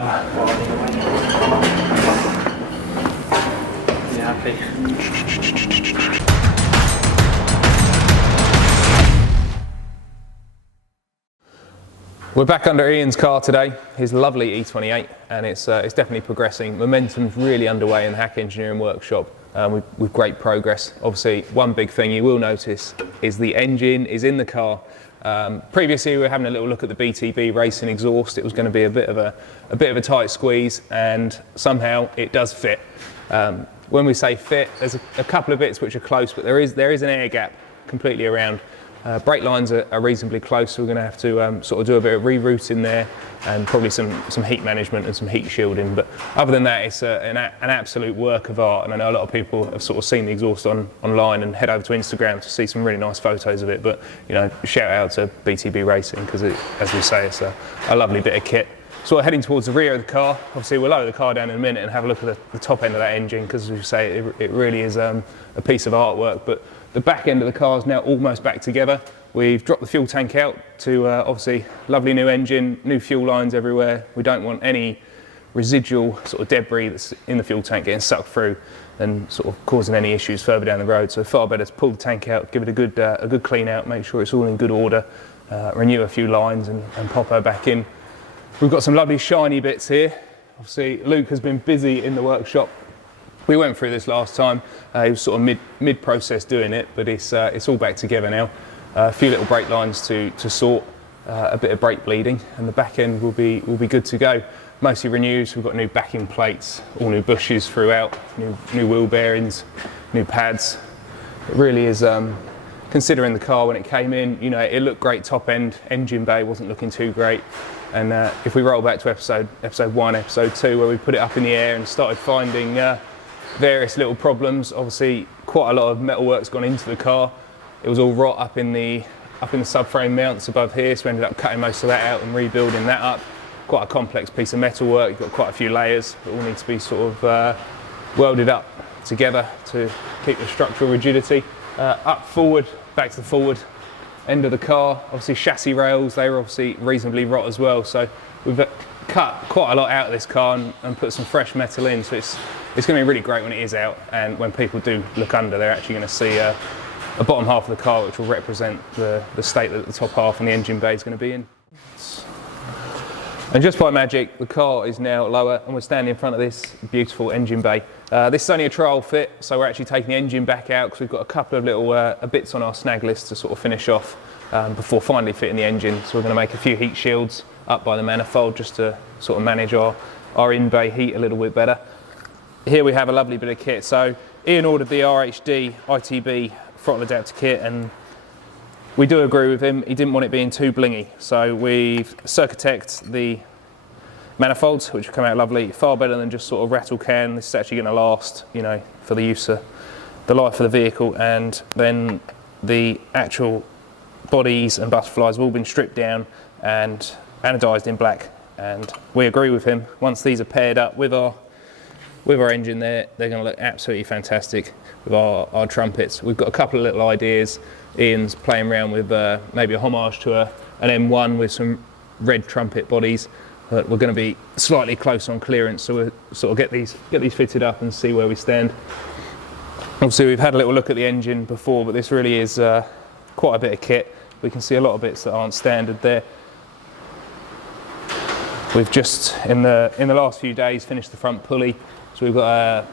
happy? We're back under Ian's car today, his lovely E28, and it's definitely progressing. Momentum's really underway in the Hack Engineering Workshop with great progress. Obviously, one big thing you will notice is the engine is in the car. Previously, we were having a little look at the BTB racing exhaust. It was going to be a bit of a tight squeeze, and somehow it does fit. When we say fit, there's a couple of bits which are close, but there is an air gap completely around. Brake lines are reasonably close, so we're going to have to sort of do a bit of rerouting there, and probably some heat management and some heat shielding. But other than that, it's an absolute work of art, and I know a lot of people have sort of seen the exhaust online and head over to Instagram to see some really nice photos of it. But you know, shout out to BTB Racing, because as we say, it's a lovely bit of kit. So we're heading towards the rear of the car. Obviously, we'll lower the car down in a minute and have a look at the top end of that engine, because as we say, it really is a piece of artwork. But the back end of the car is now almost back together. We've dropped the fuel tank out to obviously lovely new engine, new fuel lines everywhere. We don't want any residual sort of debris that's in the fuel tank getting sucked through and sort of causing any issues further down the road. So far better to pull the tank out, give it a good clean out, make sure it's all in good order, renew a few lines and pop her back in. We've got some lovely shiny bits here. Obviously Luke has been busy in the workshop. We went through this last time. He was sort of mid-process doing it, but it's all back together now. A few little brake lines to sort, a bit of brake bleeding, and the back end will be good to go. Mostly renews. We've got new backing plates, all new bushes throughout, new wheel bearings, new pads. It really is. Considering the car when it came in, you know, it looked great top end. Engine bay wasn't looking too great. And if we roll back to episode 1, episode 2, where we put it up in the air and started finding various little problems. Obviously, quite a lot of metalwork's gone into the car. It was all rot up in the subframe mounts above here, so we ended up cutting most of that out and rebuilding that up. Quite a complex piece of metalwork. You've got quite a few layers that all need to be sort of welded up together to keep the structural rigidity. Up forward, back to the forward end of the car. Obviously, chassis rails, they were obviously reasonably rot as well. So we've cut quite a lot out of this car and put some fresh metal in. So it's going to be really great when it is out, and when people do look under, they're actually going to see a bottom half of the car, which will represent the state that the top half and the engine bay is going to be in. And just by magic, the car is now lower, and we're standing in front of this beautiful engine bay. This is only a trial fit, so we're actually taking the engine back out because we've got a couple of little bits on our snag list to sort of finish off before finally fitting the engine. So we're going to make a few heat shields up by the manifold just to sort of manage our in-bay heat a little bit better. Here we have a lovely bit of kit. So Ian ordered the RHD ITB throttle adapter kit, and we do agree with him. He didn't want it being too blingy, so we've Circotec'd the manifolds, which come out lovely, far better than just sort of rattle can. This is actually going to last, you know, for the use of the life of the vehicle. And then the actual bodies and butterflies have all been stripped down and anodised in black. And we agree with him. Once these are paired up with our engine there, they're going to look absolutely fantastic with our trumpets. We've got a couple of little ideas. Ian's playing around with maybe a homage to an M1 with some red trumpet bodies, but we're going to be slightly close on clearance, so we'll sort of get these fitted up and see where we stand. Obviously, we've had a little look at the engine before, but this really is quite a bit of kit. We can see a lot of bits that aren't standard there. We've just in the last few days finished the front pulley, so we've got a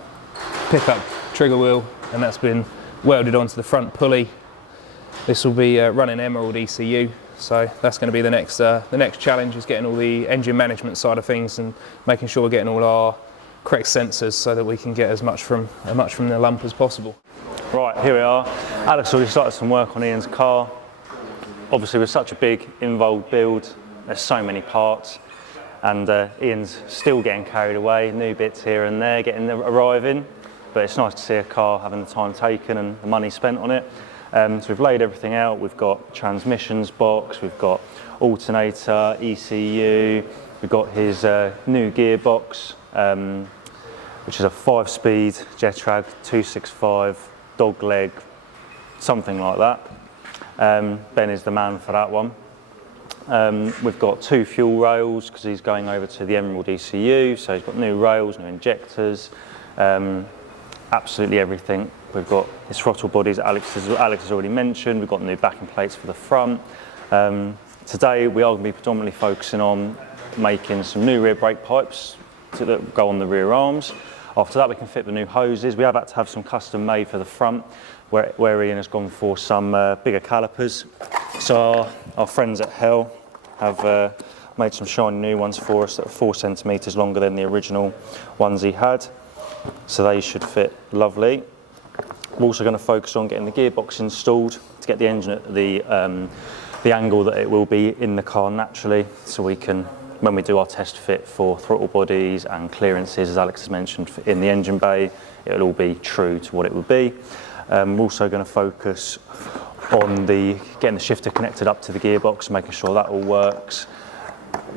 pickup trigger wheel, and that's been welded onto the front pulley. This will be running Emerald ECU, so that's going to be the next challenge, is getting all the engine management side of things and making sure we're getting all our correct sensors so that we can get as much from the lump as possible. Right, here we are. Alex already started some work on Ian's car. Obviously, with such a big involved build, there's so many parts, and Ian's still getting carried away. New bits here and there arriving, but it's nice to see a car having the time taken and the money spent on it. So we've laid everything out. We've got transmissions box, we've got alternator, ECU, we've got his new gearbox, which is a 5-speed Jetrag 265 dog leg, something like that. Ben is the man for that one. We've got 2 fuel rails because he's going over to the Emerald ECU, so he's got new rails, new injectors, absolutely everything. We've got his throttle bodies, Alex has already mentioned. We've got new backing plates for the front. Today we are going to be predominantly focusing on making some new rear brake pipes that go on the rear arms. After that we can fit the new hoses. We have had to have some custom made for the front where Ian has gone for some bigger calipers. So our friends at Hell have made some shiny new ones for us that are 4 centimetres longer than the original ones he had. So they should fit lovely. We're also going to focus on getting the gearbox installed to get the engine at the angle that it will be in the car naturally, so we can, when we do our test fit for throttle bodies and clearances, as Alex has mentioned, in the engine bay, it'll all be true to what it would be. We're also going to focus on getting the shifter connected up to the gearbox, making sure that all works.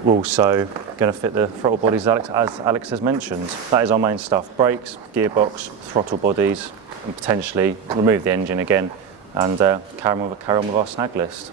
We're also going to fit the throttle bodies as Alex has mentioned. That is our main stuff: brakes, gearbox, throttle bodies, and potentially remove the engine again and carry on with our snag list.